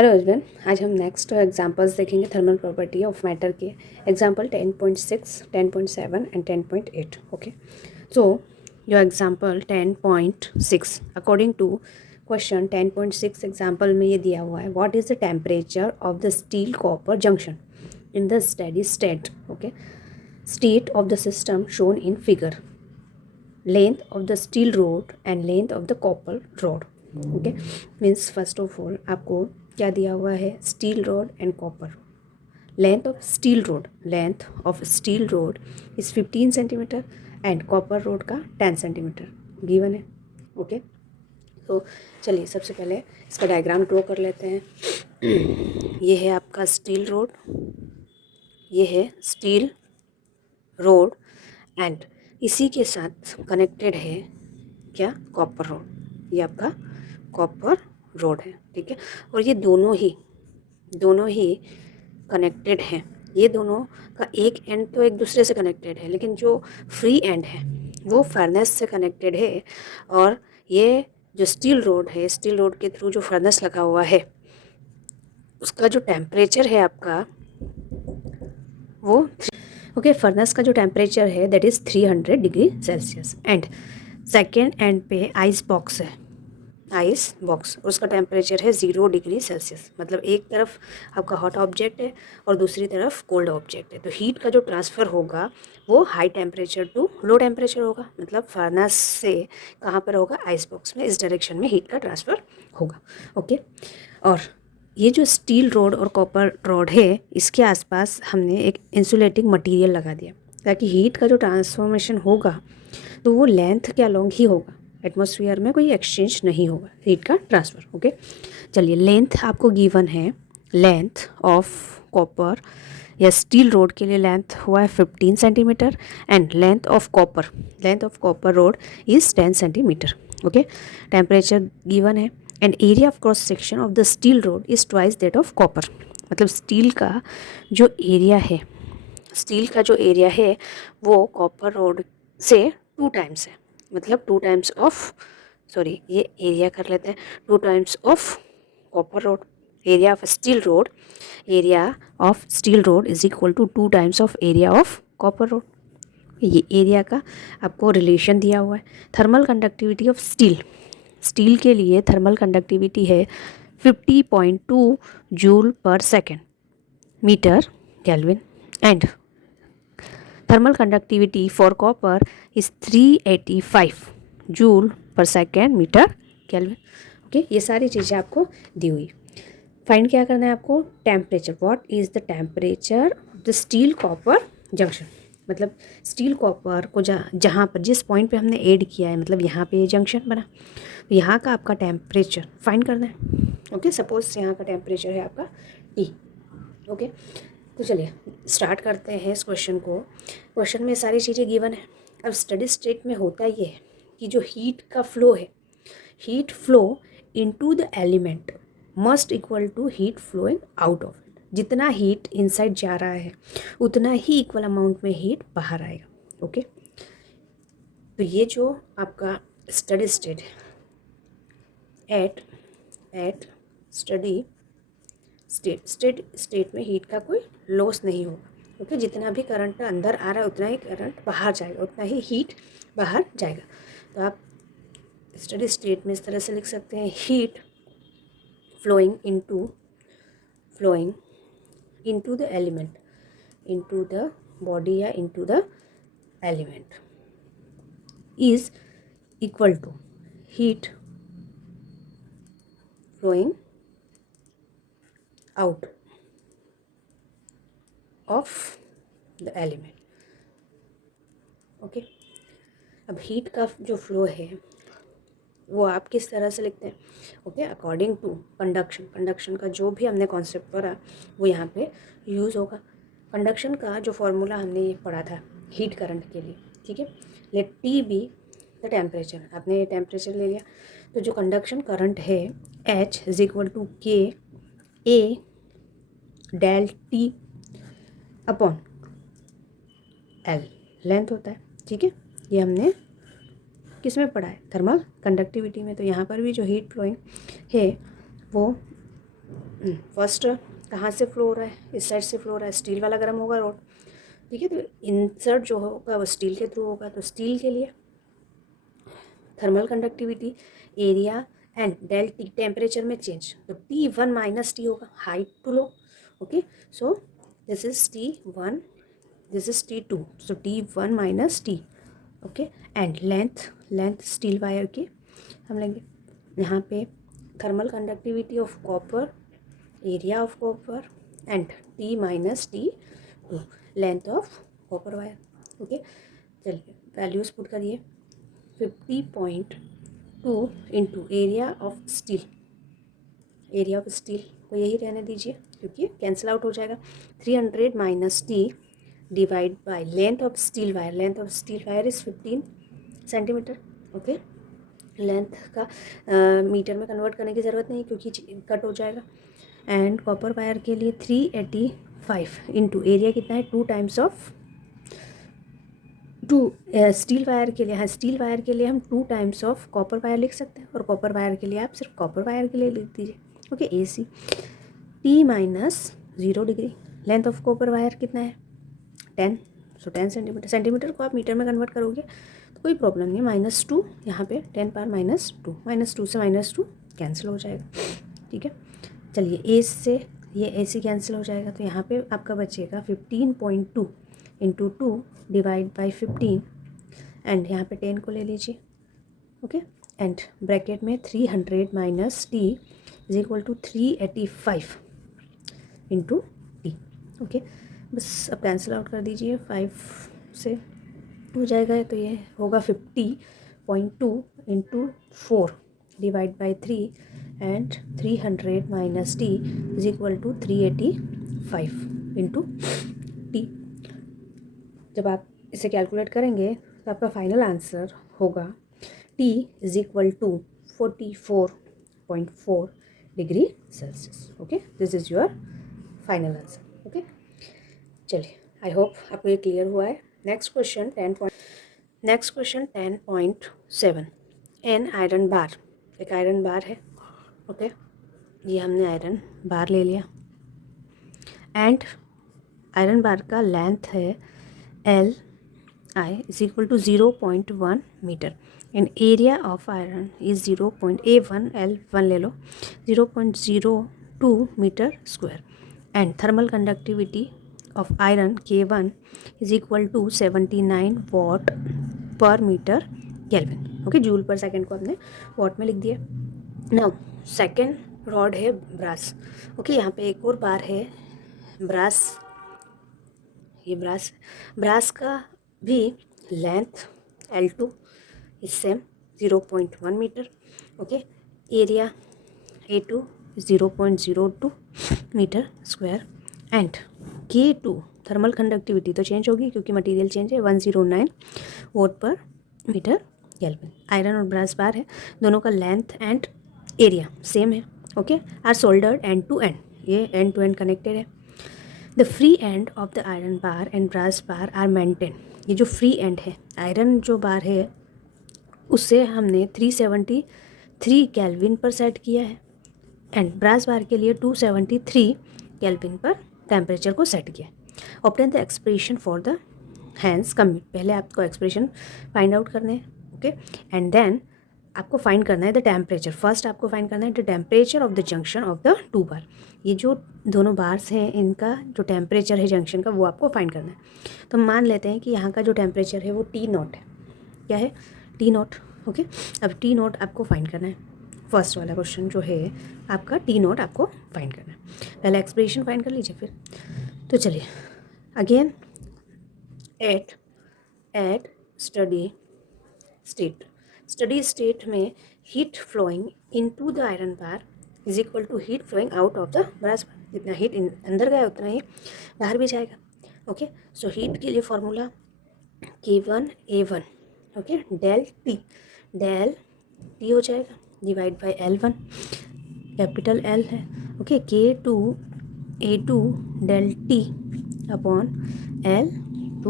Hello everyone, आज हम next examples देखेंगे थर्मल प्रॉपर्टी ऑफ मैटर के। Example 10.6, 10.7 and 10.8. Okay, so your example 10.6 according to question 10.6 example में ये दिया हुआ है, what is the temperature of the steel copper junction in the steady state. Okay, state of the system shown in figure, length of the steel rod and length of the copper rod. Okay, means first of all आपको क्या दिया हुआ है, steel rod and copper. Length of steel rod is 15 centimetre and copper road का 10 centimetre given है. Okay, तो चलिए सबसे पहले इसका डायग्राम ड्रॉ कर लेते हैं. ये है आपका स्टील रोड, ये है स्टील रोड एंड इसी के साथ कनेक्टेड है क्या, कॉपर रोड. ये आपका कॉपर रोड है, ठीक है. और ये दोनों ही कनेक्टेड हैं. ये दोनों का एक एंड तो एक दूसरे से कनेक्टेड है, लेकिन जो फ्री एंड है वो फर्नेस से कनेक्टेड है. और ये जो स्टील रोड है, स्टील रोड के थ्रू जो फर्नेस लगा हुआ है उसका जो टेम्परेचर है आपका वो ओके, फर्नेस का जो टेम्परेचर है that is 300 degree Celsius. And second and पे आइस बॉक्स है, आइस बॉक्स, उसका टेम्परेचर है 0 डिग्री सेल्सियस. मतलब एक तरफ आपका हॉट ऑब्जेक्ट है और दूसरी तरफ कोल्ड ऑब्जेक्ट है. तो हीट का जो ट्रांसफ़र होगा वो high temperature to low temperature होगा. मतलब फर्नेस से कहाँ पर होगा, आइस बॉक्स में. इस डायरेक्शन में हीट का ट्रांसफ़र होगा. ओके, और ये जो स्टील रोड और कॉपर रोड है इसके आसपास हमने एक इंसुलेटिंग मटेरियल लगा दिया ताकि हीट का जो ट्रांसफॉर्मेशन होगा तो वो लेंथ के अलोंग ही होगा. एटमॉस्फेयर में कोई एक्सचेंज नहीं होगा हीट का ट्रांसफ़र. ओके, चलिए लेंथ आपको गिवन है. लेंथ ऑफ कॉपर या स्टील रोड के लिए लेंथ हुआ है 15 centimetre and length of copper rod is 10 centimetre. Okay, temperature given है and area of cross section of the steel rod is twice that of copper. मतलब steel का जो area है वो कॉपर रोड से 2 टाइम्स है. मतलब 2 टाइम्स ऑफ, सॉरी ये एरिया कर लेते हैं, 2 times of copper rod. Area of steel rod is equal to 2 times of area of copper rod. ये एरिया का आपको रिलेशन दिया हुआ है. थर्मल कंडक्टिविटी ऑफ स्टील के लिए थर्मल कंडक्टिविटी है 50.2 joule per second metre kelvin and thermal conductivity for copper is 385 joule per second metre kelvin. Okay, ये सारी चीज़ें आपको दी हुई. फाइंड क्या करना है आपको, temperature. What is the temperature of the steel copper junction. मतलब स्टील कॉपर को जहाँ पर जिस पॉइंट पे हमने ऐड किया है, मतलब यहाँ पे ये जंक्शन बना, तो यहाँ का आपका टेम्परेचर फाइंड करना है. ओके, सपोज यहाँ का टेम्परेचर है आपका T. ओके, तो चलिए स्टार्ट करते हैं इस क्वेश्चन को. क्वेश्चन में सारी चीज़ें गिवन है. अब स्टडी स्टेट में होता ये है कि जो हीट का फ्लो है, heat flow into the element must equal to heat flowing out of it. जितना हीट इनसाइड जा रहा है उतना ही इक्वल अमाउंट में हीट बाहर आएगा. ओके, तो ये जो आपका स्टडी स्टेट है, एट स्टडी स्टेट में हीट का कोई लॉस नहीं होगा. ओके, जितना भी करंट अंदर आ रहा है उतना ही करंट बाहर जाएगा, उतना ही हीट बाहर जाएगा. तो आप स्टडी स्टेट में इस तरह से लिख सकते हैं, heat flowing into the element, into the body या into the element is equal to heat flowing out of the element. Okay, अब हीट का जो फ्लो है वो आप किस तरह से लिखते हैं. ओके, अकॉर्डिंग टू कंडक्शन का जो भी हमने कॉन्सेप्ट पढ़ा वो यहाँ पे यूज़ होगा. कंडक्शन का जो फॉर्मूला हमने ये पढ़ा था हीट करंट के लिए, ठीक है. Let T be the temperature. आपने ये टेम्परेचर ले लिया, तो जो कंडक्शन करंट है H is equal to K A del T upon L length होता है, ठीक है. ये हमने किस में पढ़ा है, थर्मल कंडक्टिविटी में. तो यहाँ पर भी जो हीट फ्लोइंग है वो फर्स्ट कहाँ से फ्लो हो रहा है, इस साइड से फ्लो हो रहा है, स्टील वाला गर्म होगा रॉड, ठीक है। तो इंसर्ट जो होगा वो स्टील के थ्रू होगा, तो स्टील के लिए thermal conductivity, area and del T, temperature में चेंज, तो T1 माइनस टी होगा, height to low, okay. So this is T1, this is T2, so T1 minus T, okay. And length steel wire की हम लेंगे यहाँ पे thermal conductivity of copper, area of copper and T minus T, length of copper wire, okay. चलिए values put करिए, 50.2 into area of steel, area of steel को यही रहने दीजिए क्योंकि कैंसिल आउट हो जाएगा, 300 minus T divide by length of steel wire, length of steel wire is 15 centimetre, okay. Length का मीटर में कन्वर्ट करने की ज़रूरत नहीं क्योंकि कट हो जाएगा। एंड कॉपर वायर के लिए 385 इंटू एरिया कितना है, 2 टाइम्स ऑफ 2, स्टील वायर के लिए, हाँ स्टील वायर के लिए हम 2 टाइम्स ऑफ कॉपर वायर लिख सकते हैं, और कॉपर वायर के लिए आप सिर्फ कॉपर वायर के लिए लिख दीजिए, okay. AC T minus 0 degree, length of copper wire कितना है 10, सो 10 सेंटीमीटर, सेंटीमीटर को आप मीटर में कन्वर्ट करोगे तो कोई प्रॉब्लम नहीं, -2 यहाँ पे 10 पावर -2 से -2 कैंसिल हो जाएगा, ठीक है। चलिए ए से ये AC कैंसिल हो जाएगा, तो यहाँ पे आपका बचेगा 15.2 इंटू 2 डिवाइड बाई 15 एंड यहाँ पे 10 को ले लीजिए, ओके। एंड ब्रैकेट में 300 minus T is equal to 385 into T, okay. बस अब कैंसिल आउट कर दीजिए, 5 से हो जाएगा, तो ये होगा 50.2 इंटू 4 divide by 3 and 300 minus T is equal to 385 into T. जब आप इसे कैलकुलेट करेंगे तो आपका फाइनल आंसर होगा T is equal to 44.4 degree Celsius, okay. This is your final answer, okay. चलिए आई होप आपको ये क्लियर हुआ है। Next question 10.7, an iron bar, एक आयरन बार है, ओके। ये हमने आयरन बार ले लिया एंड आयरन बार का लेंथ है L I is equal to 0.1 metre and area of iron is A1 L1 ले लो 0.02 metre square and thermal conductivity of iron K1 is equal to 79 watt per metre kelvin, okay. Joule per second को हमने watt में लिख दिया। Now second rod है brass, okay. यहाँ पे एक और बार है ब्रास, ये ब्रास का भी length L2 is same 0.1 metre, okay. Area A2 0.02 metre square and K2 thermal conductivity तो चेंज होगी क्योंकि मटेरियल चेंज है, 109 watt per metre kelvin. Iron और ब्रास बार है, दोनों का लेंथ एंड एरिया सेम है, okay. Are soldered end to end, ये एंड टू एंड कनेक्टेड है। The free end of the iron bar and brass bar are maintain, ये जो free and है आयरन जो बार है उससे हमने 373 केल्विन पर सेट किया है एंड ब्रास बार के लिए 273 केल्विन पर टेम्परेचर को सेट किया है। Obtain the expression for the hence compute, पहले आपको एक्सप्रेशन फाइंड आउट करने हैं, ओके। एंड देन आपको फाइंड करना है द टेम्परेचर, फर्स्ट आपको फाइंड करना है the temperature of the junction of the two bar, ये जो दोनों बार्स हैं इनका जो टेम्परेचर है जंक्शन का वो आपको फाइंड करना है। तो मान लेते हैं कि यहाँ का जो टेम्परेचर है वो T0 है, क्या है T0, ओके। अब T0 आपको फाइंड करना है, फर्स्ट वाला क्वेश्चन जो है आपका T0 आपको फाइंड करना है, पहले एक्सप्रेशन फाइंड कर लीजिए फिर। तो चलिए अगेन एट स्टडी स्टेट में heat flowing into the iron bar is equal to heat flowing out of the brass bar, जितना हीट अंदर गया उतना ही बाहर भी जाएगा, ओके। सो हीट के लिए formula K1 A1, okay, del T हो जाएगा divide by L1, capital L है, okay. K2 A2 del T upon L2,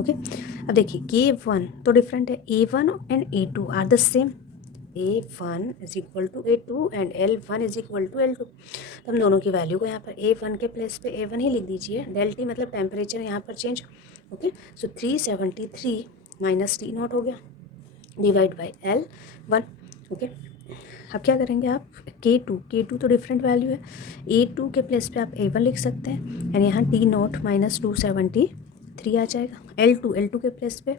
okay. अब देखिए K1 तो डिफरेंट है, A1 and A2 are the same, A1 is equal to A2 and L1 is equal to L2। तो हम दोनों की value को यहाँ पर A1 के प्लेस पे A1 ही लिख दीजिए। डेल टी मतलब टेम्परेचर यहाँ पर change. Okay, so 373 minus T not हो गया डिवाइड बाई L1। ओके, अब क्या करेंगे आप, K2 तो डिफरेंट वैल्यू है, A2 के प्लेस पे आप A1 लिख सकते हैं एंड यहाँ T नॉट माइनस 273 आ जाएगा। L2 के प्लेस पे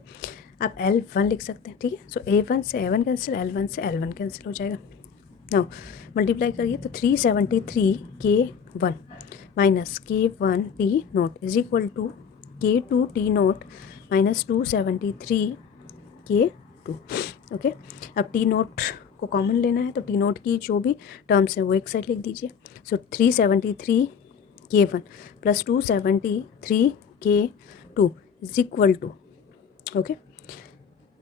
आप L1 लिख सकते हैं, ठीक है। सो A1 से A1 कैंसिल, L1 से L1 कैंसिल हो जाएगा। नाउ मल्टीप्लाई करिए तो 373 K1 minus K1 T naught is equal to K2 T naught minus 273 K2। Okay, अब T नोट को कॉमन लेना है तो T नोट की जो भी टर्म्स है वो एक साइड लिख दीजिए। So 373 K1 plus 273 K2 is equal to, okay,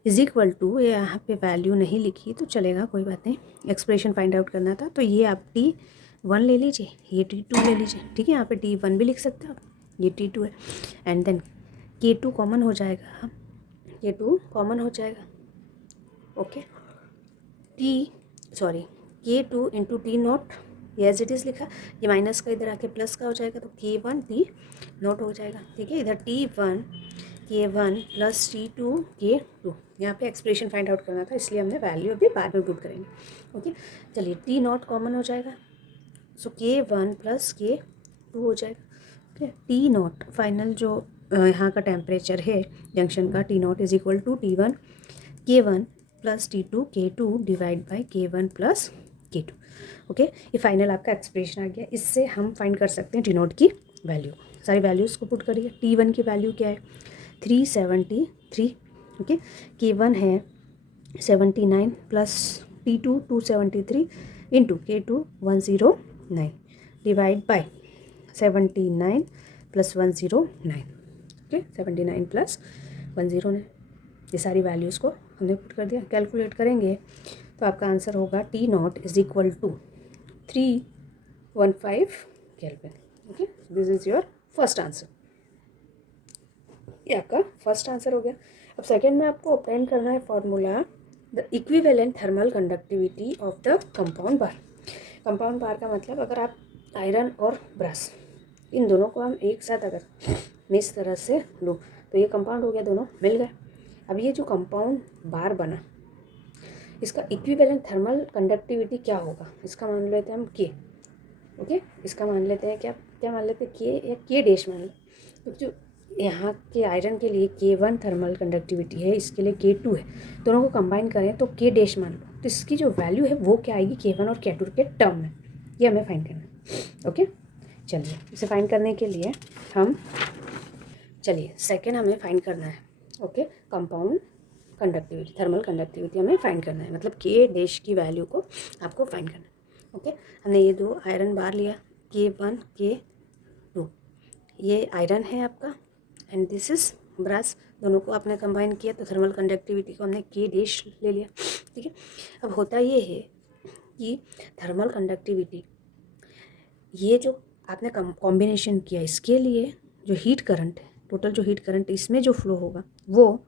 is equal to, ये यहाँ पे वैल्यू नहीं लिखी तो चलेगा, कोई बात नहीं, एक्सप्रेशन फाइंड आउट करना था तो ये आप T1 ले लीजिए, ये T2 ले लीजिए, ठीक है। यहाँ पे T1 भी लिख सकते हो आप, ये T2 है एंड देन K2 कॉमन हो जाएगा, K2 कॉमन हो जाएगा। Okay, K2 into T note, ये एज इट इज़ लिखा, ये माइनस का इधर आके प्लस का हो जाएगा तो K1 T नोट हो जाएगा, ठीक है। इधर T1 K1 plus T2 K2, यहाँ पे एक्सप्रेशन फाइंड आउट करना था इसलिए हमने वैल्यू अभी बाद में पुट करेंगे। ओके, चलिए T नॉट कॉमन हो जाएगा, सो K1 प्लस K2 हो जाएगा। ओके, T नॉट फाइनल जो यहाँ का टेम्परेचर है जंक्शन का, T naught is equal to T1 K1 plus T2 K2 divide by K1 plus K2। Okay, ये फाइनल आपका एक्सप्रेशन आ गया। इससे हम फाइंड कर सकते हैं T नॉट की वैल्यू। सारी वैल्यूज़ को पुट करिए। T1 की वैल्यू क्या है, 373। ओके, K1 है 79 plus T2 273 into K2 109 divide by 79 plus 109। Okay, 79 plus 109, ये सारी वैल्यूज़ को हमने पुट कर दिया। कैलकुलेट करेंगे तो आपका आंसर होगा T naught is equal to 315 kelvin. Okay, this is your first answer. ये आपका फर्स्ट आंसर हो गया। अब सेकंड में आपको ऑब्टेन करना है formula the equivalent thermal conductivity of the compound bar. Compound bar का मतलब अगर आप आयरन और ब्रश इन दोनों को हम एक साथ अगर मैं इस तरह से लूँ तो ये कंपाउंड हो गया, दोनों मिल गए। अब ये जो कंपाउंड बार बना इसका इक्विवेलेंट थर्मल कंडक्टिविटी क्या होगा, इसका मान लेते हैं हम K। ओके, इसका मान लेते हैं क्या क्या मान लेते हैं, K या K डैश मान लो। तो जो यहाँ के आयरन के लिए K1 थर्मल कंडक्टिविटी है, इसके लिए K2 है, दोनों को कंबाइन करें तो K डैश मान लो। तो इसकी जो वैल्यू है वो क्या आएगी K1 और K2 के टर्म में, ये हमें फाइंड करना है। ओके, चलिए इसे फाइंड करने के लिए हम सेकेंड हमें फाइंड करना है। Okay, compound conductivity, thermal conductivity हमें फाइंड करना है, मतलब K डैश की वैल्यू को आपको फाइंड करना है। ओके, हमने ये दो आयरन बार लिया, K1 K2, ये आयरन है आपका एंड दिस इज ब्रश, दोनों को आपने कंबाइन किया तो थर्मल कंडक्टिविटी को हमने K डैश ले लिया, ठीक है। अब होता ये है कि थर्मल कंडक्टिविटी, ये जो आपने कॉम्बिनेशन किया इसके लिए जो हीट करंट है, टोटल जो हीट करंट इसमें जो फ्लो होगा वो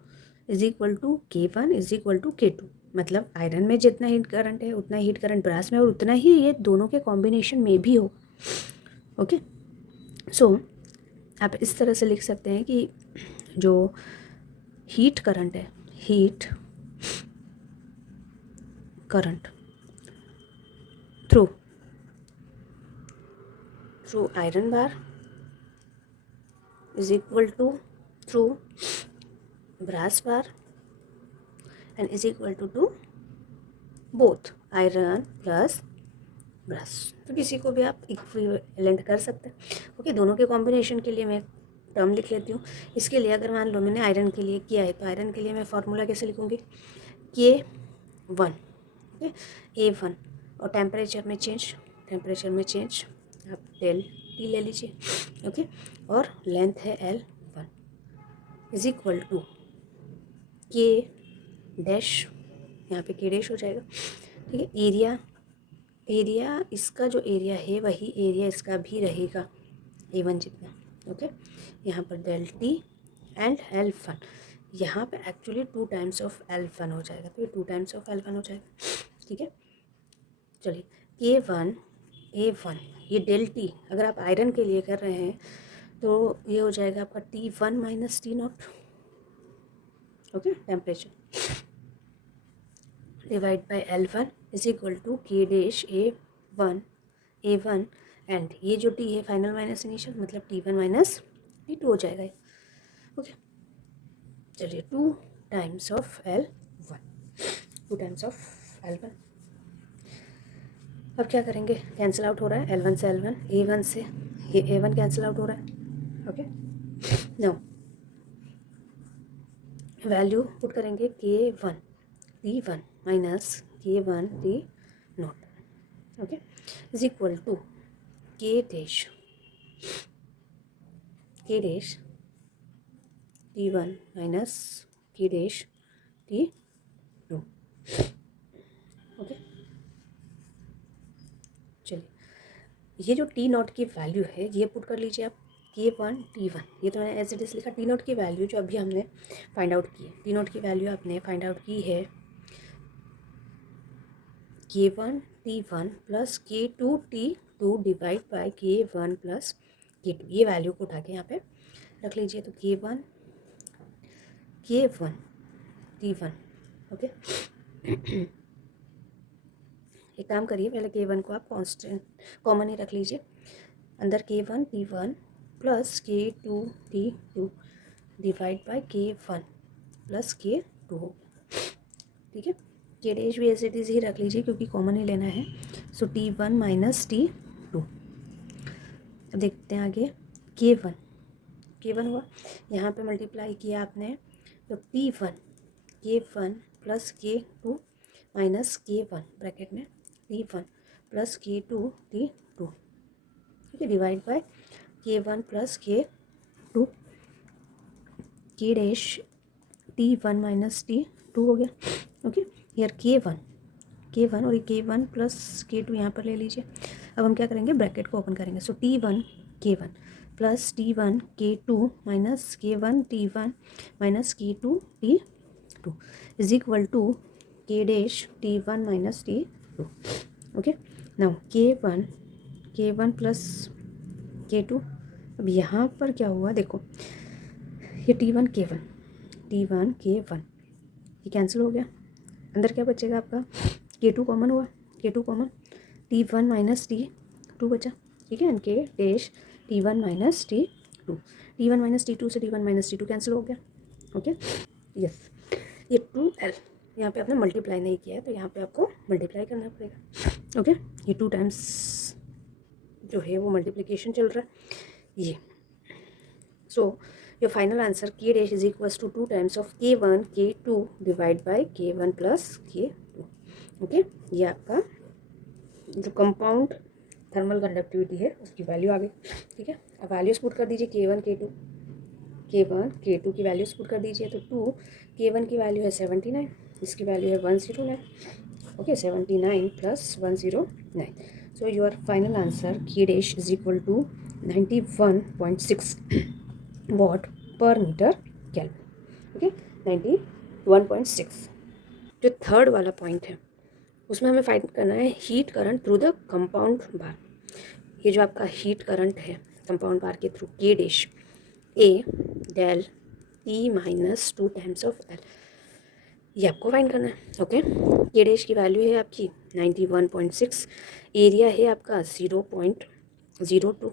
is equal to K1 is equal to K2, मतलब आयरन में जितना हीट करंट है उतना हीट करंट ब्रास में और उतना ही ये दोनों के कॉम्बिनेशन में भी होगा। ओके, सो आप इस तरह से लिख सकते हैं कि जो हीट करंट है, heat current through iron bar is equal to through brass bar and is equal to both iron plus brush. तो किसी को भी आप इक्विवेलेंट कर सकते हैं। ओके, दोनों के कॉम्बिनेशन के लिए मैं टर्म लिख लेती हूँ। इसके लिए अगर मान लो मैंने आयरन के लिए किया है तो आयरन के लिए मैं फार्मूला कैसे लिखूँगी, K1, ओके, A1 और टेम्परेचर में चेंज आप डेल टी ले लीजिए। ओके, और लेंथ है L1 is equal to K dash, यहाँ पे K डैश हो जाएगा, ठीक है। एरिया इसका जो एरिया है वही एरिया इसका भी रहेगा A1 जितना। ओके, यहाँ पर डेल टी एंड L1, यहाँ पे एक्चुअली 2 टाइम्स ऑफ L1 हो जाएगा, तो ये 2 टाइम्स ऑफ L1 हो जाएगा। ठीक है। चलिए K1 A1, ये डेल टी अगर आप आयरन के लिए कर रहे हैं तो ये हो जाएगा आपका T1 minus T0, okay, temperature divide by L1 is equal to K dash A1 and ये जो T है फाइनल माइनस इनिशियल मतलब T1 माइनस T2 हो जाएगा, ओके। चलिए 2 times of L1, 2 times of L1। अब क्या करेंगे, कैंसिल आउट हो रहा है L1 से L1, A1 से ये A1 कैंसिल आउट हो रहा है, ओके। नाउ वैल्यू पुट करेंगे K1 T1 minus K1 T0, okay, is equal to K dash T1 minus K dash T2, okay. चलिए ये जो T0 की वैल्यू है ये पुट कर लीजिए आप, K1 T1, ये तो मैंने एज इट इज लिखा। T0 की वैल्यू जो अभी हमने फाइंड आउट की है, T0 की वैल्यू आपने फाइंड आउट की है K1 T1 plus K2 T2 divide by K1 plus K2, ये वैल्यू को उठा के यहाँ पे रख लीजिए। तो K1 T1, ओके। एक काम करिए, पहले K1 को आप कांस्टेंट कॉमन ही रख लीजिए, अंदर K1 T1 plus K2 T2 divide by K1 plus K2 हो, ठीक है। K डैश भी एज इट इज ही रख लीजिए क्योंकि कॉमन ही लेना है। सो T1 माइनस T2। अब देखते हैं आगे, K1 हुआ, यहाँ पे मल्टीप्लाई किया आपने तो K1 plus K2 minus K1 bracket में T1 प्लस K2 T2, ठीक है, divide by K1 plus K2, K dash T1 minus T2 हो गया, ओके। यार K1 और ये K1 प्लस K2 यहाँ पर ले लीजिए। अब हम क्या करेंगे, ब्रैकेट को ओपन करेंगे। So T1 K1 plus T1 K2 minus K1 T1 minus K2 T2 is equal to K dash T1 minus T2, okay. Now K1 plus K2, अब यहाँ पर क्या हुआ देखो, ये T1 K1 ये कैंसिल हो गया, अंदर क्या बचेगा आपका, K2 कॉमन हुआ, K2 common, T1 minus T2 बचा, ठीक है, and K dash T1 minus T2, T1 minus T2 से T1 माइनस T2 कैंसिल हो गया, ओके। यस, ये 2L यहाँ पे आपने मल्टीप्लाई नहीं किया है तो यहाँ पे आपको मल्टीप्लाई करना पड़ेगा, ओके। ये 2 टाइम्स जो है वो मल्टीप्लिकेशन चल रहा है ये। So your final answer K dash is equals to 2 times of K1 K2 divide by K1 plus K2, okay. ये आपका जो कंपाउंड थर्मल कंडक्टिविटी है उसकी वैल्यू आ गई, ठीक है। अब वैल्यूज पुट कर दीजिए, K1 K2 की वैल्यूज पुट कर दीजिए। तो 2 K1 की वैल्यू है 79, इसकी वैल्यू है 109, okay, 79 plus 109। So your final answer K dash is equal to 91.6 watt per metre kelvin, okay, 91.6। जो थर्ड वाला पॉइंट है उसमें हमें फाइंड करना है heat current through the compound bar. ये जो आपका हीट करंट है कंपाउंड बार के through, K dash A del T minus 2 times of L, ये आपको फाइंड करना है, ओके। K डैश की वैल्यू है आपकी 91.6, एरिया है आपका 0.02,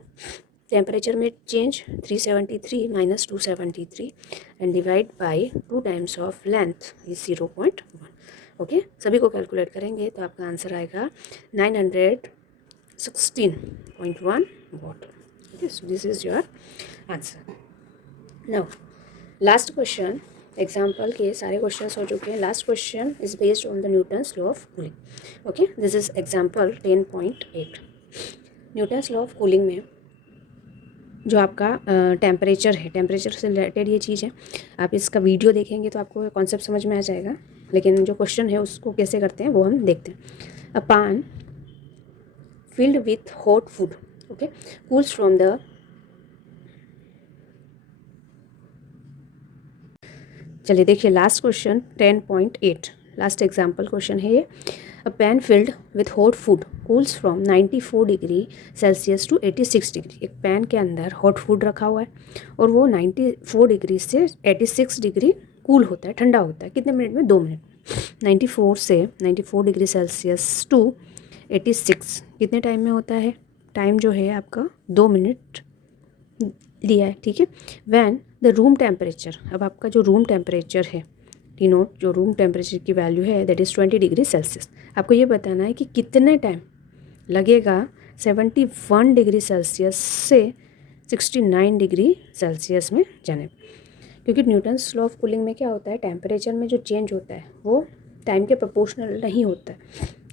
टेम्परेचर में change 373 minus 273 and divide by 2 times of length is 0.1, okay. सभी को कैलकुलेट करेंगे तो आपका आंसर आएगा 916.1 what, okay. So this is your answer. Now last question, example के सारे क्वेश्चन हो चुके हैं। Last question is based on the Newton's law of cooling, okay. This is example 10.8। Newton's law of cooling में जो आपका temperature है, temperature से रिलेटेड ये चीज़ है। आप इसका वीडियो देखेंगे तो आपको कॉन्सेप्ट समझ में आ जाएगा, लेकिन जो क्वेश्चन है उसको कैसे करते हैं वो हम देखते हैं। अ पान filled with hot food, okay, cools from the, चलिए देखिए last question 10.8, last example question है ये। A pan filled with hot food cools from 94 degree Celsius to 86 degree. एक पैन के अंदर हॉट फूड रखा हुआ है और वो 94 डिग्री से 86 डिग्री कूल होता है, ठंडा होता है। कितने मिनट में? 2 मिनट। 94 से 94 डिग्री सेल्सियस टू 86 कितने टाइम में होता है? टाइम जो है आपका 2 मिनट दिया है, ठीक है। व्हेन द रूम टेम्परेचर, अब आपका जो रूम टेम्परेचर है, टी नोट, जो रूम टेम्परेचर की वैल्यू है दैट इज़ 20 डिग्री सेल्सियस। आपको ये बताना है कि कितने टाइम लगेगा 71 डिग्री सेल्सियस से 69 डिग्री सेल्सियस में जाने में। क्योंकि न्यूटन्स लॉ ऑफ कूलिंग में क्या होता है, टेम्परेचर में जो चेंज होता है वो टाइम के प्रोपोर्शनल नहीं होता है।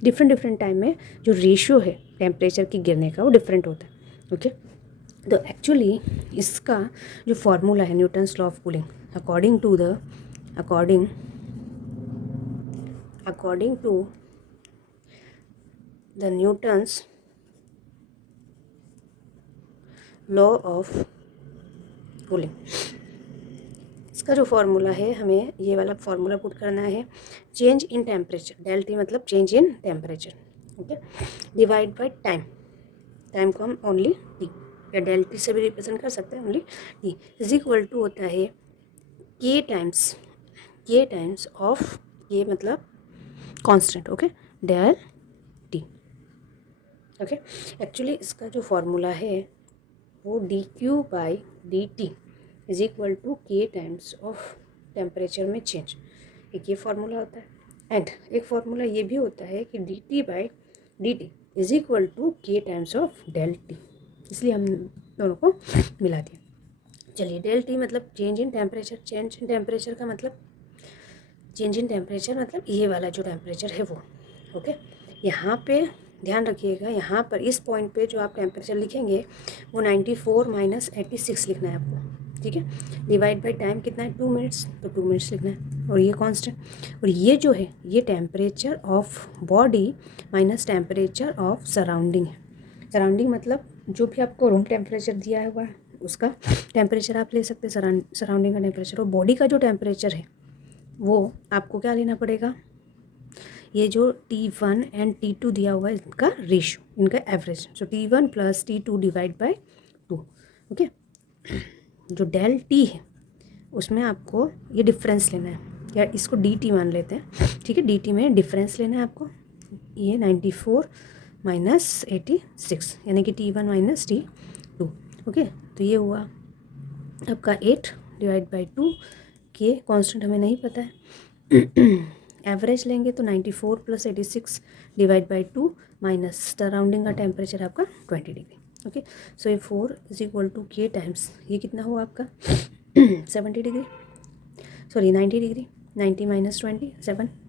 डिफरेंट टाइम में जो रेशियो है टेम्परेचर की गिरने का वो डिफरेंट होता है, ओके। तो एक्चुअली इसका जो फॉर्मूला है Newton's law of cooling, according to the Newton's law of cooling, इसका जो फॉर्मूला है, हमें ये वाला फॉर्मूला पुट करना है। Change in temperature, del T मतलब change in temperature, okay, divide by time, time को हम ओनली टी या डेल टी से भी रिप्रेजेंट कर सकते हैं, only T is equal to होता है के टाइम्स ऑफ, के मतलब constant, okay, del T, okay. Actually इसका जो फॉर्मूला है वो D Q by D T is equal to के टाइम्स ऑफ टेम्परेचर में चेंज, एक ये फार्मूला होता है। एंड एक फार्मूला ये भी होता है कि d t by D T is equal to के टाइम्स ऑफ डेल टी, इसलिए हम दोनों को मिला दिया। चलिए, डेल टी मतलब change in temperature, change in temperature का मतलब, चेंज इन टेम्परेचर मतलब ये वाला जो टेम्परेचर है वो, ओके। यहाँ पे ध्यान रखिएगा, यहाँ पर इस पॉइंट पे जो आप टेम्परेचर लिखेंगे वो 94 माइनस 86 लिखना है आपको, ठीक है। डिवाइड बाय टाइम कितना है? 2 मिनट्स, तो 2 मिनट्स लिखना है, और ये कांस्टेंट, और ये जो है ये temperature of body minus temperature of surrounding है। सराउंडिंग मतलब जो भी आपको रूम टेम्परेचर दिया हुआ है उसका टेम्परेचर आप ले सकते हैं, सराउंडिंग का टेम्परेचर, और बॉडी का जो टेम्परेचर है वो आपको क्या लेना पड़ेगा, ये जो T1 एंड T2 दिया हुआ है इनका रेशियो, इनका average, so T1 plus T2 divide by 2, okay. जो डेल टी है उसमें आपको ये डिफरेंस लेना है, या इसको dt मान लेते हैं, ठीक है। dt में डिफरेंस लेना है आपको, ये 94 माइनस 86 यानी कि T1 माइनस T2, ओके। तो ये हुआ आपका 8 डिवाइड बाई 2, के कांस्टेंट हमें नहीं पता है। एवरेज लेंगे तो 94 plus 86 divide by 2 minus surrounding का टेम्परेचर आपका 20 डिग्री, ओके। सो ये 4 इज इक्वल टू के टाइम्स, ये कितना हुआ आपका 70 डिग्री, सॉरी 90 डिग्री, 90 माइनस 20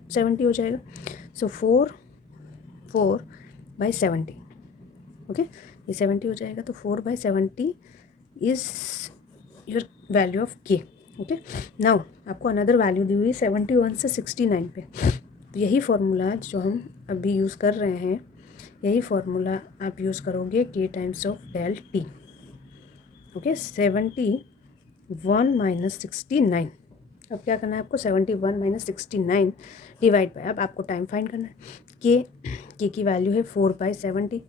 70 हो जाएगा। सो 4 बाई 70, ओके, ये 70 हो जाएगा, तो 4 by 70 is your value of के, ओके। नाउ आपको अनदर वैल्यू दी हुई 71 से 69 पे, तो यही फार्मूला जो हम अभी यूज़ कर रहे हैं, यही फार्मूला आप यूज़ करोगे k times of del T, okay. 71 minus 69, अब क्या करना है आपको, 71 माइनस 69 डिवाइड बाय, अब आपको टाइम फाइंड करना है। के की वैल्यू है 4 बाई 70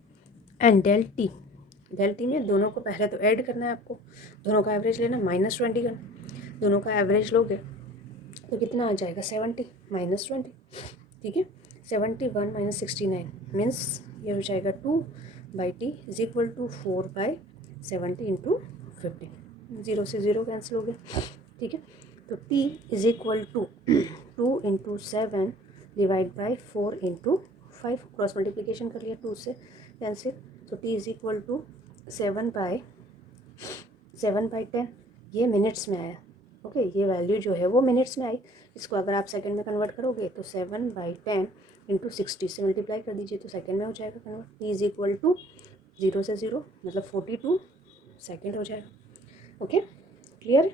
एंड डेल टी में दोनों को पहले तो ऐड करना है आपको, दोनों का एवरेज लेना, माइनस 20 करना, दोनों का एवरेज लोगे तो कितना आ जाएगा 70 माइनस 20, ठीक है। 71 माइनस 69 मीन्स ये हो जाएगा 2 by t is equal to 4 by 70 into 50, 0 से 0 कैंसिल हो गया, ठीक है। तो t is equal to 2 into 7 divide by 4 into 5, cross multiplication कर लिया 2 से कैंसिल, तो t is equal to 7 by 10, ये मिनट्स में आया, ओके। ये वैल्यू जो है वो मिनट्स में आई, इसको अगर आप सेकंड में कन्वर्ट करोगे तो 7 बाई 10 इंटू 60 से मल्टीप्लाई कर दीजिए तो सेकंड में हो जाएगा convert, t is equal to 0 से 0 मतलब 42 सेकंड हो जाएगा, ओके। क्लियर है?